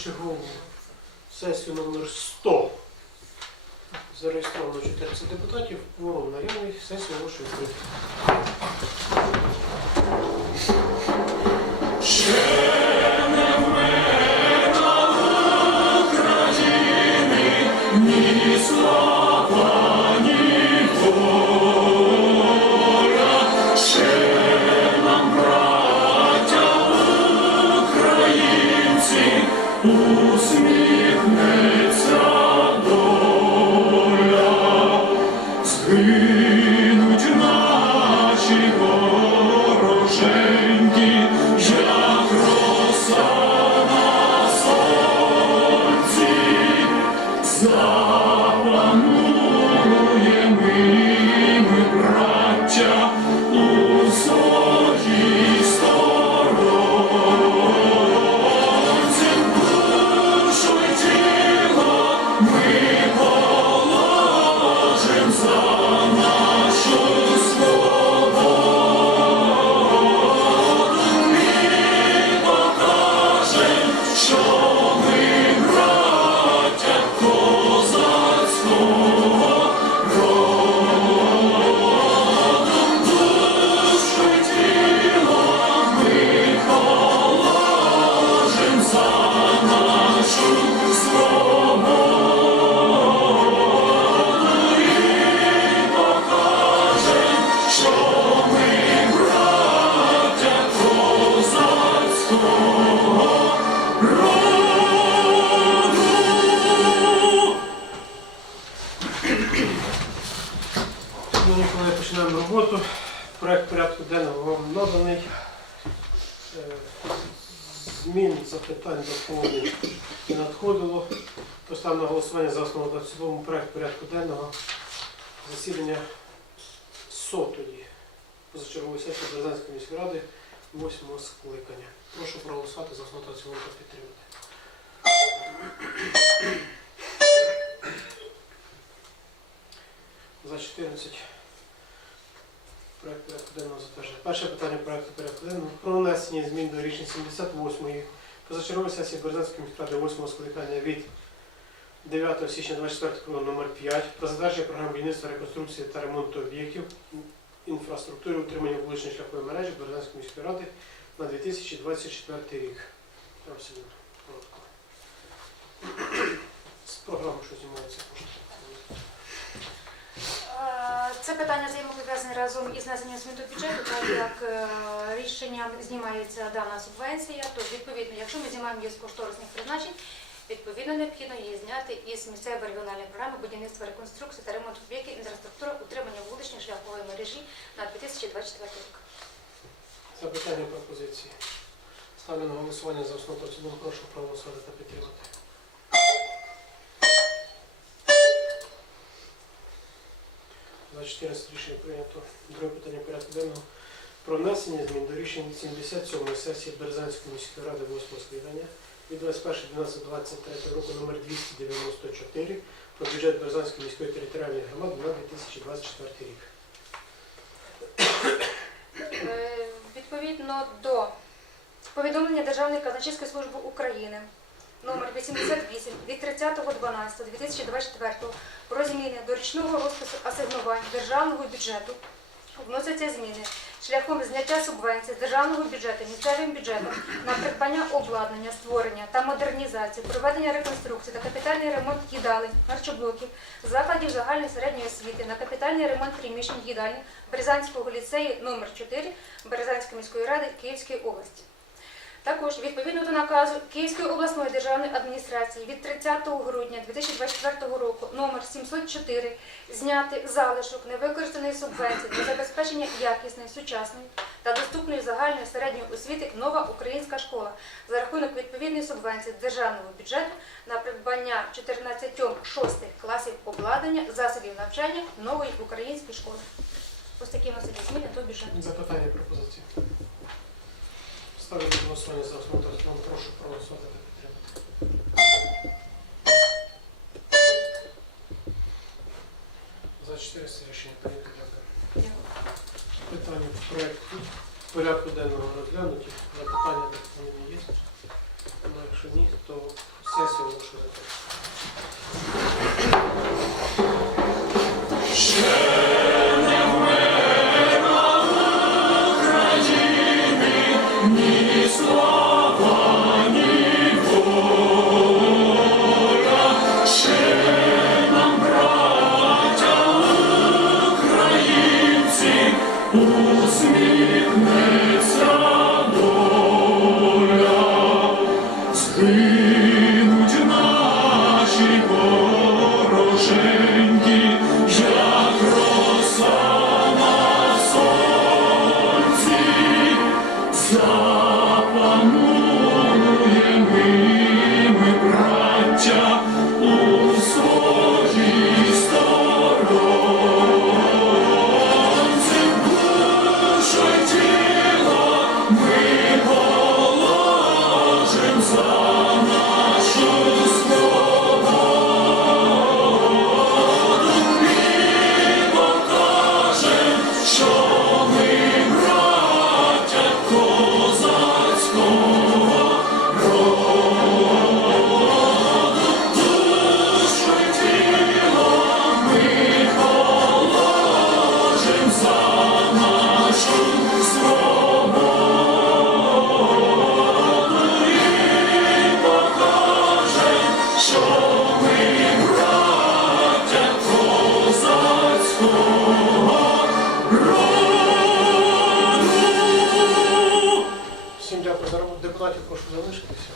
позачергову сесію номер 100. Зареєстровано 14 депутатів, кворум рівні сесію оголошую відкритою. Порядку денного вам наданий. Е, Змін, запитань, доповнень не надходило. Поставимо на голосування за основу та в цілому проект порядку денного засідання сотої позачергової сесії Березанської міської ради 8 скликання. Прошу проголосувати за основу та в цілому та підтримати. За 14 проект порядку денного затвердження. Перше питання проекту порядку денного про внесення змін до рішень 78-ї позачергової сесії Березанської міськради 8-го скликання від 9 січня 24 року номер 5 про затвердження програми будівництва, реконструкції та ремонту об'єктів інфраструктури утримання вуличної шляхової мережі Березанської міської ради на 2024 рік. Просимо коротко. З програми, що знімається кошти. Це питання взаємопов'язане разом із внесенням змін до бюджету, так як е, рішенням знімається дана субвенція, то відповідно, якщо ми знімаємо її з кошторисних призначень, відповідно необхідно її зняти із місцевої регіональної програми будівництва, реконструкції та ремонту об'єктів інфраструктури утримання вуличної шляхової мережі на 2024 рік. Запитання пропозиції. Ставлю на голосування за основу цілому. Прошу проголосувати та підтримати. 14 рішення прийнято. Друге питання порядку денного. Про внесення змін до рішень 77-ї сесії Березанської міської ради 8 скликання від 21.12.23 року номер 294 про бюджет Березанської міської територіальної громади на 2024 рік. Е, Відповідно до повідомлення Державної казначейської служби України номер 88 від 30.12.2024 про зміни до річного розпису асигнувань державного бюджету вносяться зміни шляхом зняття субвенцій з державного бюджету місцевим бюджетом на придбання обладнання, створення та модернізацію, проведення реконструкції та капітальний ремонт їдалень, харчоблоків, закладів загальної середньої освіти на капітальний ремонт приміщень їдальні Березанського ліцею номер 4 Березанської міської ради Київської області. Також відповідно до наказу Київської обласної державної адміністрації від 30 грудня 2024 року номер 704 зняти залишок невикористаної субвенції для забезпечення якісної, сучасної та доступної загальної середньої освіти нова українська школа за рахунок відповідної субвенції державного бюджету на придбання 14 шостих класів обладнання засобів навчання нової української школи. Ось такі вносять зміни до бюджету. Запитання пропозиції. Ставлю на голосування за основу та. Прошу проголосувати та підтримати. За 400 рішення прийнято. Дякую. Питання по проекту порядку денного розглянуті. Запитання до є? Ну, якщо ні, то сесія оголошую закритою. давайте прошу залишитися.